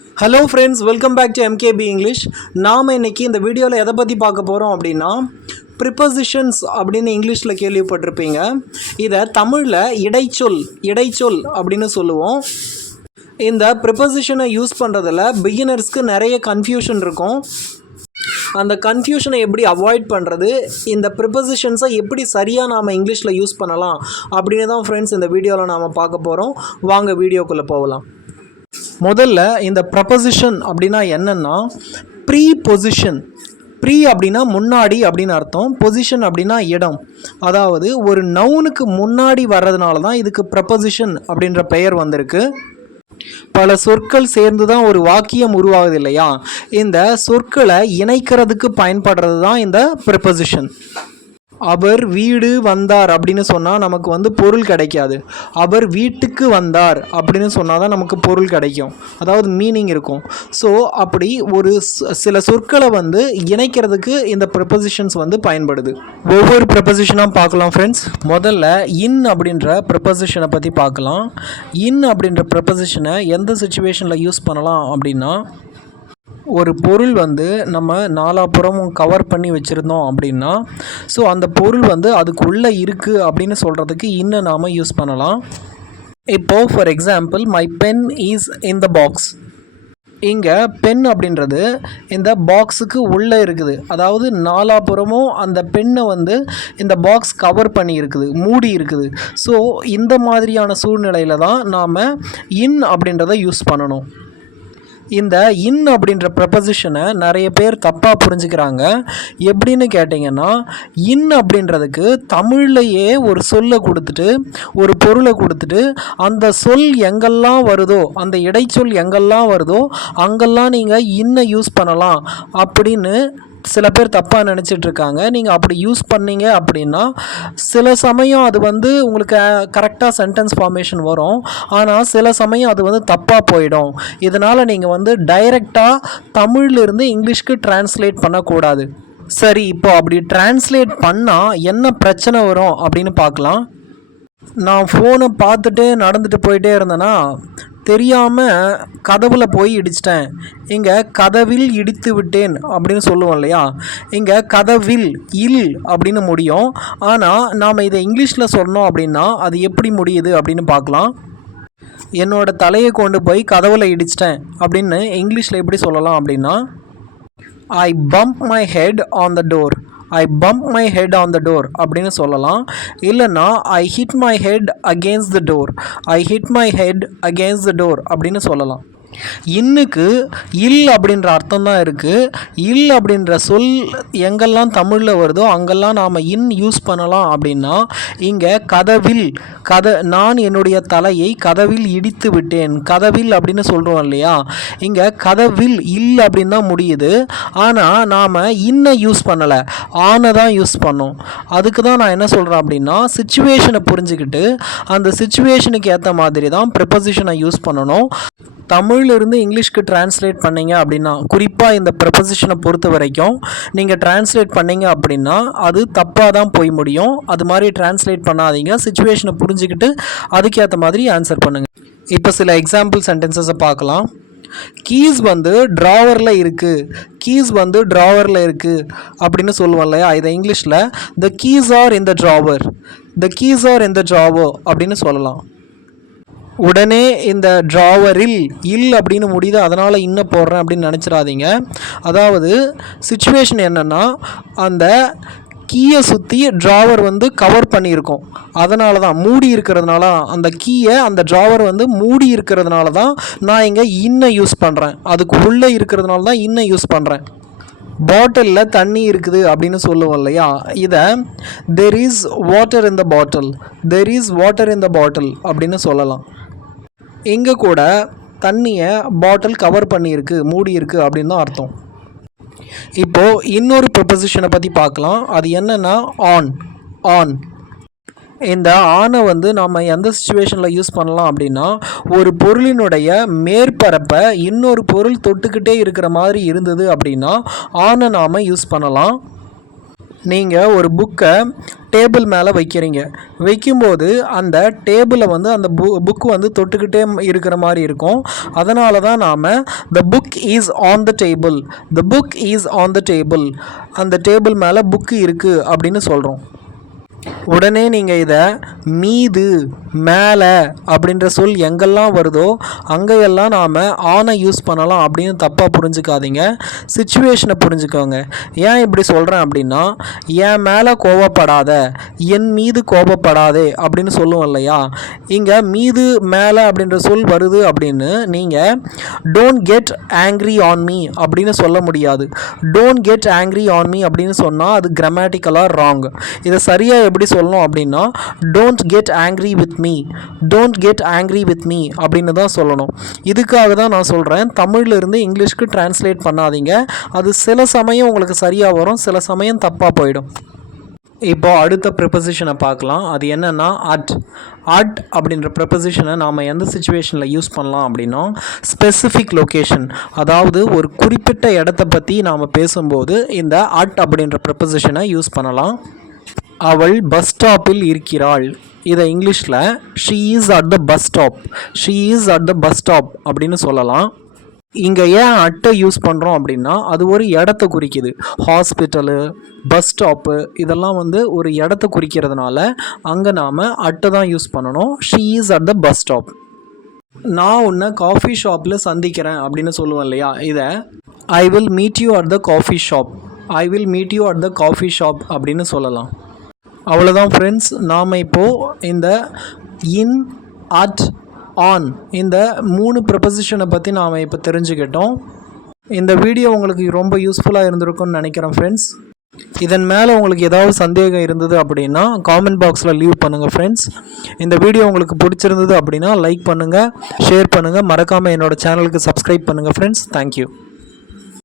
Hello friends, welcome back to MKP English. நாம் இன்றைக்கி இந்த வீடியோவில் எதை பற்றி பார்க்க போகிறோம் அப்படின்னா, ப்ரிப்போசிஷன்ஸ் அப்படின்னு இங்கிலீஷில் கேள்விப்பட்டிருப்பீங்க. இதை தமிழில் இடைச்சொல் அப்படின்னு சொல்லுவோம். இந்த ப்ரிப்போசிஷனை யூஸ் பண்ணுறதில் பிகினர்ஸ்க்கு நிறைய கன்ஃபியூஷன் இருக்கும். அந்த கன்ஃபியூஷனை எப்படி அவாய்ட் பண்ணுறது, இந்த ப்ரிப்போசிஷன்ஸை எப்படி சரியாக நாம் இங்கிலீஷில் யூஸ் பண்ணலாம் அப்படின்னு தான் ஃப்ரெண்ட்ஸ் இந்த வீடியோவில் நாம் பார்க்க போகிறோம். வாங்க வீடியோக்குள்ளே போகலாம். முதல்ல இந்த ப்ரப்போசிஷன் அப்படின்னா என்னென்னா, ப்ரீபொசிஷன். ப்ரீ அப்படின்னா முன்னாடி அப்படின்னு அர்த்தம், பொசிஷன் அப்படின்னா இடம். அதாவது ஒரு நவுனுக்கு முன்னாடி வர்றதுனால தான் இதுக்கு ப்ரப்போசிஷன் அப்படின்ற பெயர் வந்திருக்கு. பல சொற்கள் சேர்ந்து தான் ஒரு வாக்கியம் உருவாகுது இல்லையா, இந்த சொற்களை இணைக்கிறதுக்கு பயன்படுறது தான் இந்த ப்ரிப்போசிஷன். அவர் வீடு வந்தார் அப்படின்னு சொன்னால் நமக்கு பொருள் கிடைக்காது. அவர் வீட்டுக்கு வந்தார் அப்படின்னு சொன்னால் தான் நமக்கு பொருள் கிடைக்கும், அதாவது மீனிங் இருக்கும். ஸோ அப்படி ஒரு சில சொற்களை இணைக்கிறதுக்கு இந்த ப்ரிப்போசிஷன்ஸ் பயன்படுது. ஒவ்வொரு ப்ரிப்போசிஷனாக பார்க்கலாம் ஃப்ரெண்ட்ஸ். முதல்ல இன் அப்படின்ற ப்ரிப்போசிஷனை பற்றி பார்க்கலாம். இன் அப்படின்ற ப்ரிப்போசிஷனை எந்த சிச்சுவேஷனில் யூஸ் பண்ணலாம் அப்படின்னா, ஒரு பொருள் நம்ம நாலாபுறமும் கவர் பண்ணி வச்சுருந்தோம் அப்படின்னா, ஸோ அந்த பொருள் அதுக்குள்ளே இருக்குது அப்படின்னு சொல்கிறதுக்கு இன்னும் நாம் யூஸ் பண்ணலாம். இப்போது for example, my pen is in the box. இங்கே பென் அப்படின்றது இந்த பாக்ஸுக்கு உள்ளே இருக்குது, அதாவது நாலாபுறமும் அந்த பெண்ணை இந்த பாக்ஸ் கவர் பண்ணி இருக்குது, மூடி இருக்குது. ஸோ இந்த மாதிரியான சூழ்நிலையில் தான் நாம் இன் அப்படின்றத யூஸ் பண்ணணும். இந்த இன் அப்படின்ற ப்ரப்போசிஷனை நிறைய பேர் தப்பாக புரிஞ்சுக்கிறாங்க. எப்படின்னு கேட்டிங்கன்னா, இன் அப்படின்றதுக்கு தமிழ்லையே ஒரு சொல்லை கொடுத்துட்டு, ஒரு பொருளை கொடுத்துட்டு, அந்த சொல் எங்கெல்லாம் வருதோ, அந்த இடைச்சொல் எங்கெல்லாம் வருதோ அங்கெல்லாம் நீங்கள் இன்னை யூஸ் பண்ணலாம் அப்படின்னு சில பேர் தப்பாக நினச்சிட்ருக்காங்க. நீங்கள் அப்படி யூஸ் பண்ணீங்க அப்படின்னா சில சமயம் அது உங்களுக்கு கரெக்டாக சென்டென்ஸ் ஃபார்மேஷன் வரும், ஆனால் சில சமயம் அது தப்பாக போயிடும். இதனால் நீங்கள் டைரெக்டாக தமிழ்லேருந்து இங்கிலீஷ்க்கு டிரான்ஸ்லேட் பண்ணக்கூடாது. சரி, இப்போ அப்படி டிரான்ஸ்லேட் பண்ணால் என்ன பிரச்சனை வரும் அப்படின்னு பார்க்கலாம். நான் ஃபோனை பார்த்துட்டே நடந்துட்டு போயிட்டே இருந்தேன்னா தெரியாமல் கதவில் போய் இடிச்சிட்டேன். இங்கே கதவில் இடித்து விட்டேன் அப்படின்னு சொல்லுவோம் இல்லையா, இங்கே கதவில் இல் அப்படின்னு முடியும். ஆனால் நாம் இதை இங்கிலீஷில் சொன்னோம் அப்படின்னா அது எப்படி முடியுது அப்படின்னு பார்க்கலாம். என்னோட தலையை கொண்டு போய் கதவில் இடிச்சிட்டேன் அப்படின்னு இங்கிலீஷில் எப்படி சொல்லலாம் அப்படின்னா, I bump my head on the door. I bump my head on the door அப்படின்னு சொல்லலாம். இல்லைன்னா I hit my head against the door. I hit my head against the door அப்படின்னு சொல்லலாம். இன்னுக்கு இல் அப்படின்ற அர்த்தம் தான் இருக்குது. இல் அப்படின்ற சொல் எங்கெல்லாம் தமிழில் வருதோ அங்கெல்லாம் நாம் இன் யூஸ் பண்ணலாம். அப்படின்னா இங்கே கதவில், நான் என்னுடைய தலையை கதவில் இடித்து விட்டேன், கதவில் அப்படின்னு சொல்கிறோம் இல்லையா, இங்கே கதவில் இல் அப்படின்னு தான் முடியுது. ஆனால் நாம் இன்னை யூஸ் பண்ணலை, ஆனை தான் யூஸ் பண்ணோம். அதுக்கு தான் நான் என்ன சொல்கிறேன் அப்படின்னா, சிச்சுவேஷனை புரிஞ்சுக்கிட்டு அந்த சிச்சுவேஷனுக்கு ஏற்ற மாதிரி தான் ப்ரிப்போசிஷனை யூஸ் பண்ணணும். தமிழிலிருந்து இங்கிலீஷ்க்கு டிரான்ஸ்லேட் பண்ணிங்க அப்படின்னா, குறிப்பாக இந்த ப்ரிப்போசிஷனை பொறுத்த வரைக்கும் நீங்கள் டிரான்ஸ்லேட் பண்ணிங்க அப்படின்னா அது தப்பாக தான் போய் முடியும். அது மாதிரி டிரான்ஸ்லேட் பண்ணாதீங்க. சிச்சுவேஷனை புரிஞ்சுக்கிட்டு அதுக்கேற்ற மாதிரி ஆன்சர் பண்ணுங்கள். இப்போ சில எக்ஸாம்பிள் சென்டென்சஸை பார்க்கலாம். கீஸ் ட்ராவரில் இருக்குது, கீஸ் ட்ராவரில் இருக்குது அப்படின்னு சொல்லுவோம் இல்லையா, இதை இங்கிலீஷில் the keys are in the drawer, the keys are in the drawer அப்படின்னு சொல்லலாம். உடனே இந்த ட்ராவரில் இல் அப்படின்னு முடியுது, அதனால் இன்னும் போடுறேன் அப்படின்னு நினச்சிடாதீங்க. அதாவது சிச்சுவேஷன் என்னென்னா, அந்த கீயை சுற்றி ட்ராவர் கவர் பண்ணியிருக்கோம், அதனால தான் மூடி இருக்கிறதுனால, அந்த கீயை அந்த ட்ராவர் மூடி இருக்கிறதுனால தான் நான் இங்கே இன்னை யூஸ் பண்ணுறேன். அதுக்கு உள்ளே இருக்கிறதுனால தான் இன்னை யூஸ் பண்ணுறேன். பாட்டிலில் தண்ணி இருக்குது அப்படின்னு சொல்லுவோம் இல்லையா, இதை there is water in the bottle, there is water in the bottle அப்படின்னு சொல்லலாம். இங்கே கூட தண்ணியை பாட்டில் கவர் பண்ணியிருக்கு, மூடி இருக்குது அப்படின்னு தான் அர்த்தம். இப்போது இன்னொரு ப்ரிப்போசிஷனை பற்றி பார்க்கலாம். அது என்னென்னா ஆன். ஆன், இந்த ஆனை நாம் எந்த சிச்சுவேஷனில் யூஸ் பண்ணலாம் அப்படின்னா, ஒரு பொருளினுடைய மேற்பரப்பை இன்னொரு பொருள் தொட்டுக்கிட்டே இருக்கிற மாதிரி இருந்தது அப்படின்னா ஆனை நாம் யூஸ் பண்ணலாம். நீங்கள் ஒரு புக்கை டேபிள் மேலே வைக்கிறீங்க. வைக்கும்போது அந்த டேபிளை வந்து அந்த புக்கு வந்து தொட்டுக்கிட்டே இருக்கிற மாதிரி இருக்கும். அதனால தான் நாம் the book is on the table, the book is on the table, அந்த டேபிள் மேலே புக்கு இருக்குது அப்படின்னு சொல்கிறோம். உடனே நீங்கள் இதை மீது, மேலே அப்படின்ற சொல் எங்கெல்லாம் வருதோ அங்கெல்லாம் நாம் ஆனை யூஸ் பண்ணலாம் அப்படின்னு தப்பாக புரிஞ்சுக்காதீங்க. சிச்சுவேஷனை புரிஞ்சுக்கோங்க. ஏன் இப்படி சொல்கிறேன் அப்படின்னா, என் மேலே கோபப்படாத, என் மீது கோபப்படாதே அப்படின்னு சொல்லுவோம் இல்லையா. இங்கே மீது, மேலே அப்படின்ற சொல் வருது அப்படின்னு நீங்கள் don't get angry on me அப்படின்னு சொல்ல முடியாது. Don't get angry on me அப்படின்னு சொன்னால் அது கிராமட்டிக்கலாக ராங். இதை சரியாக எப்படி சொல்லணும் அப்படின்னா, don't get angry with me, don't get angry with me அப்படின்னு தான் சொல்லணும். இதுக்காக தான் நான் சொல்கிறேன், தமிழ்லேருந்து இங்கிலீஷ்க்கு டிரான்ஸ்லேட் பண்ணாதீங்க. அது சில சமயம் உங்களுக்கு சரியாக வரும், சில சமயம் தப்பாக போயிடும். இப்போ அடுத்த ப்ரிப்போசிஷனை பார்க்கலாம். அது என்னென்னா அட். அட் அப்படின்ற ப்ரிப்போசிஷனை நாம் எந்த சிச்சுவேஷனில் யூஸ் பண்ணலாம் அப்படின்னா, ஸ்பெசிஃபிக் லொக்கேஷன், அதாவது ஒரு குறிப்பிட்ட இடத்த பற்றி நாம் பேசும்போது இந்த அட் அப்படின்ற ப்ரிப்போசிஷனை யூஸ் பண்ணலாம். அவள் பஸ் ஸ்டாப்பில் இருக்கிறாள். இதை இங்கிலீஷில் she is at the bus stop, she is at the bus stop அப்படின்னு சொல்லலாம். இங்கே ஏன் அட்டை யூஸ் பண்ணுறோம் அப்படின்னா, அது ஒரு இடத்த குறிக்குது. ஹாஸ்பிட்டலு, பஸ் ஸ்டாப்பு இதெல்லாம் வந்து ஒரு இடத்த குறிக்கிறதுனால அங்கே நாம் அட்டை தான் யூஸ் பண்ணணும். She is at the bus stop. நான் உன்னை காஃபி ஷாப்பில் சந்திக்கிறேன் அப்படின்னு சொல்லுவேன் இல்லையா, இதை I will meet you at the coffee shop, I will meet you at the coffee shop அப்படின்னு சொல்லலாம். அவ்வளோதான் ஃப்ரெண்ட்ஸ், நாம் இப்போது இந்த இன், அட், ஆன் இந்த 3 ப்ரிப்போசிஷனை பற்றி நாம் இப்போ தெரிஞ்சுக்கிட்டோம். இந்த வீடியோ உங்களுக்கு ரொம்ப யூஸ்ஃபுல்லாக இருந்திருக்கும்னு நினைக்கிறேன் ஃப்ரெண்ட்ஸ். இதன் மேலே உங்களுக்கு ஏதாவது சந்தேகம் இருந்தது அப்படின்னா காமெண்ட் பாக்ஸில் லீவ் பண்ணுங்கள் ஃப்ரெண்ட்ஸ். இந்த வீடியோ உங்களுக்கு பிடிச்சிருந்தது அப்படின்னா லைக் பண்ணுங்கள், ஷேர் பண்ணுங்கள், மறக்காமல் என்னோடய சேனலுக்கு சப்ஸ்கிரைப் பண்ணுங்கள் ஃப்ரெண்ட்ஸ். தேங்க்யூ.